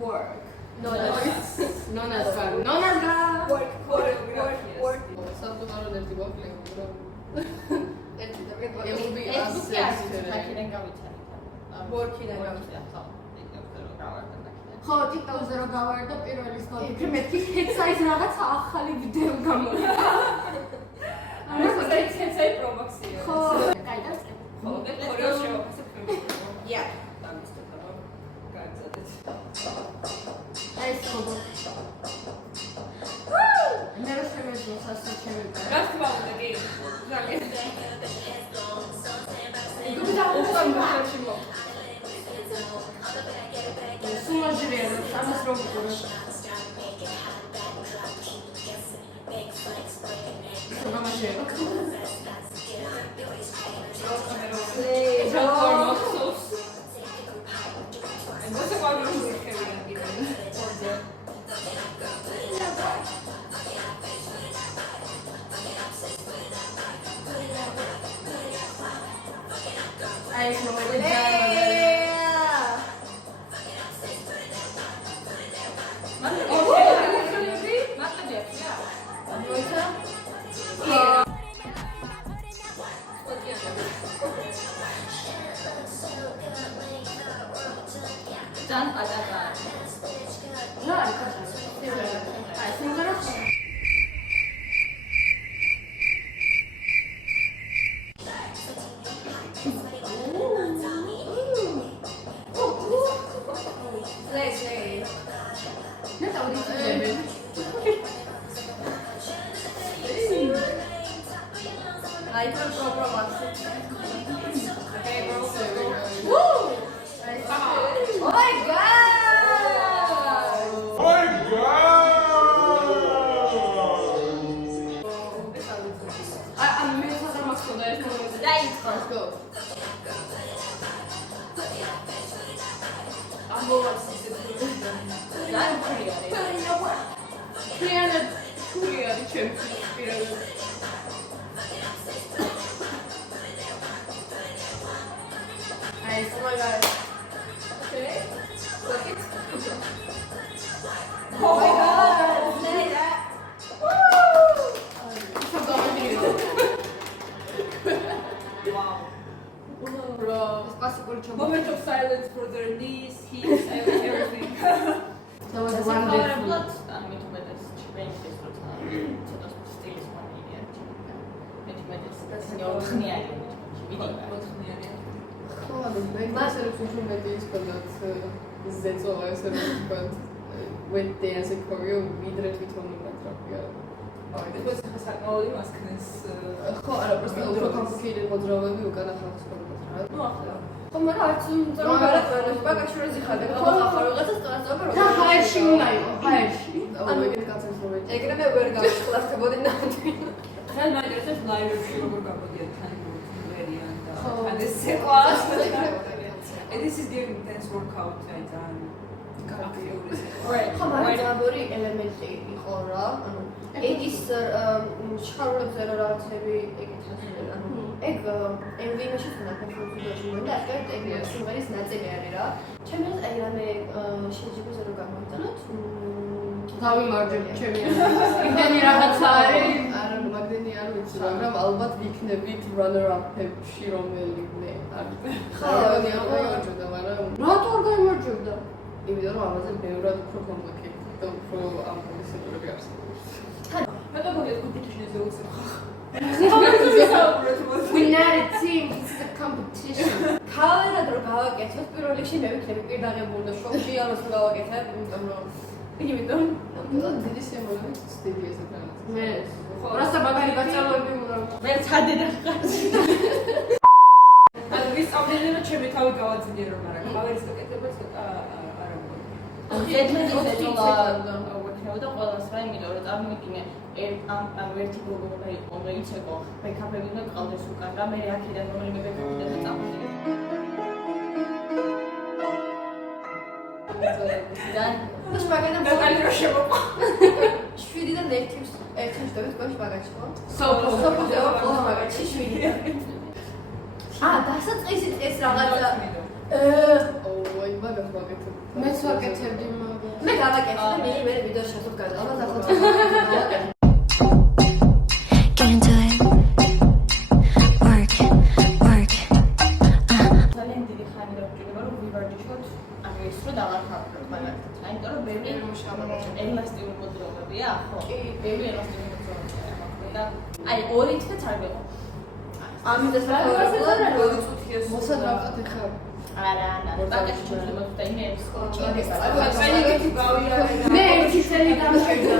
work. Nonas gar. Work. Საფუძვრო ერთი მოკლე. ერთი და ემუბი ეს აქედან გავიცანით. Work-იდან გავიცანით. ხო. TikTok-ზე რო გავარდნ აქედან. ხო, TikTok-ზე რო გავარდო პირველი სკოლი. მეთქი ჰეცაის რაღაცა ახალი ვიდეო გამოვიდა. Hetsai პრომოქცია. ხო, კაი და ხო, და ქორეო შევაფასებ. Ja, დამის და გააგზავნეთ. აი ეს ხო. მე რო შემეძლო სასწრაფო ჩემი. რა თქმა უნდა, კი. ძალიან. იგი და უკან ბახში მო. სულაჟერია, ამას რო ვიყურე. გამაშევა. Ai, não vai Moment of silence for their knees, hips, everything. That was wonderful. I'm going to make this change this for time. So that's still is one idea. I'm going to make this. That's your khniari. ხო, მასე რო თვითონმეტი ის კონდათ ზეწოლა ესე რომ ვთქვათ went there as a choreo ვიდრე თვითონ უკრაფია. Because has საკმაოდ მასქნეს ხო, არა, просто უფრო complicated მოძრაობები უკანა ხალხს ქონდათ რა. ნუ ახლა ხო, მაგრამ არც რომ გარკვეულებს ბაგაში რო ზიხარ და ხარ რაღაცა სწორად და ჰაერში უნდა იყო, ჰაერში. ანუ ეგეთ კაცებს რომ ეჭი. ეგრევე ვერ გავხლასდებოდი ნამდვილად. თან მაინტერესებს ლაივებში როგორ გამოდიან თან ვერიან და თან ეს სეკვა. And this is the intense workout I done. ხო, მაგრამ ძაბური ელემენტი იყო რა, ანუ ედის შხარულებზე რა რაღაცები ეგეთ ასწავლე, ანუ ეგ MV-ში უნდა ფერფორმანსი და ახლა ეგ სიმღერის ნაწილი არის რა. ჩემს აი რამე შეჯიბოზე რო გამოვიტანოთ. დავიმარჯვებ ჩემი იმდენი რაღაცა არის. არა, მაგდენი არ ვიცი, მაგრამ ალბათ ვიქნებით runner-up-ებში რომელიმე არის. ხო, გამარჯვებდა, მაგრამ რატო არ გამარჯვებდა? იმიტომ რომ ამაზე ბევრად უფრო კომპლექსი და უფრო ამბულატორები არსებობს. მე და გოგეთ competition-ზე უცებ ხარ. We not a team, this is a competition. ქალერად რო გავაკეთოთ, პირველ რიგში მე ვიქნები პირდაღებული და შოუში აროს რო გავაკეთებ, იმიტომ დიდი სიმბოლოა სტილი ესე რაღაც. მე რასა მაგარი გაწალოები უნდა. მე წადე და ხარ. ანუ ვისწავლენ რომ ჩემი თავი გავაძინე რომ არა, ქალერის გაკეთება ცოტა არ ამბობ. ზედმეტი ზეწოლა ვექნებოდა ყველას რა, იმიტომ რომ წარმოვიდგინე ამ ერთი გოგო უნდა იყო, მეიცეკო, ბექაპები უნდა გყავდეს უკან და მე აქედან რომელიმე ბექაპიდან და წამოვიდი. და შპაგეთან ბოკალი რო შემოყვა. 7-დან 1-ში შევით გოშ ბაგაჩი ხო? სოფოზე ვარ ბაგაჩი 7-დან. დასაწყისი წეს რაღაცა. ო, აი მაგას ვაკეთებ. მეც ვაკეთებდი, მაგრამ მე გავაკეთე და მე ვიდეო შეხვდ გადავა. ალბათ ახლა Get into it. Work. ძალიან დიდი ხანი დავჭირდება რომ ვივარჯიშოთ ანუ ის რო დავარქავოთ მაგალითად. აიტყვი რომ ბევრი ელასტიური მოძრაობებია, ხო? ბევრი ელასტიური მოძრაობებია და აი ორი თვეც არ ვიყო. ამიტომ რა მოსადავყოთ ხა. არა, ბაგაჟი შეიძლება და იმეებს მე ერთი წელი დამჭირდა.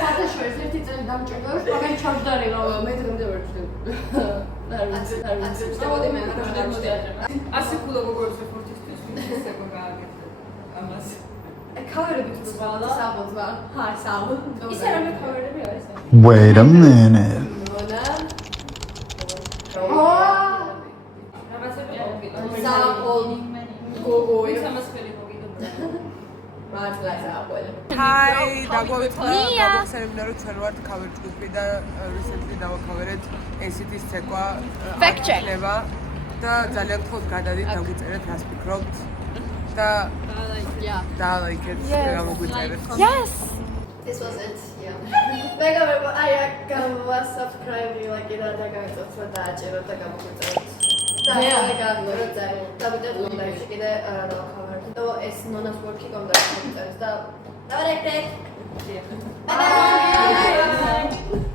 ფათაშორის ერთი წელი დამჭირდა, რომ მაგარი ჩავჯდარი რა. მე დღემდე ვერ ვჭდები. დავოდე მე ასე ფულო როგორც რეპორტისთვის ისე გააკეთე ამას ქავერები თუ საბოთვა. ჰა, საბოთვა. ისე რამე ქავერები არის? Wait a minute. მონა. Hi, დაგვაცხადდა რომ ჩვენ ვართ cover ჯგუფი და recently დავაკავერეთ ACT-ის ცეკვა Fact check. და ძალიან გთხოვთ გადადით დაგვიწერეთ რას ფიქრობთ და დაალაიქეთ გამოგვიწერეთ. Yes. This was it. Yeah. Mega I got subscribe like it და გავიწევთ და დააჭეროთ და გამოგვიწერეთ. და გავიგოთ და დავიწეროთ ლაივში კიდე დავაკავერეთ. და ეს ნონას work-ი გამოვიწერეთ და დავარეკეთ. Bye.